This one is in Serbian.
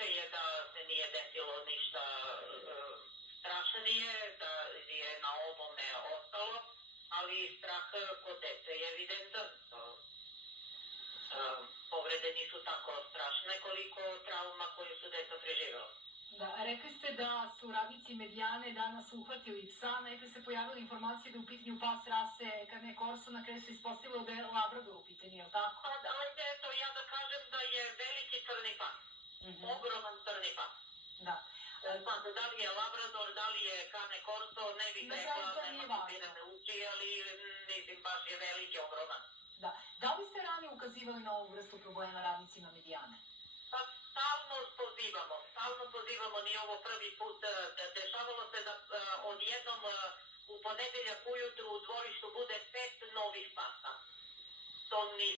sreća je da se nije desilo ništa strašnije, da je na ovome ostalo, ali strah kod dece je evidentan. Povrede nisu tako strašne koliko trauma koju su deca preživjela. Da, rekli ste da su radnici Medijane danas uhvatili psa, najpre se pojavila informacija da je u pitanju pas rase Cane Corso, na kraju se ispostavilo da je Labrador u pitanju, je li tako? Pa ajde, eto, ja da kažem da je veliki crni pas. Ogroman crni pas. Da. Da li je Labrador, da li je Cane Corso, ne bih rekla, nema kupine me uči, ali mislim, baš je veliki, ogroman. Da. Da li ste ranije ukazivali na ovu vrstu problema radnicima Medijane? Pa stalno pozivamo, nije ovo prvi put. Dešavalo se da odjednom u ponedeljak ujutru u dvorištu bude 5 novih pasa. To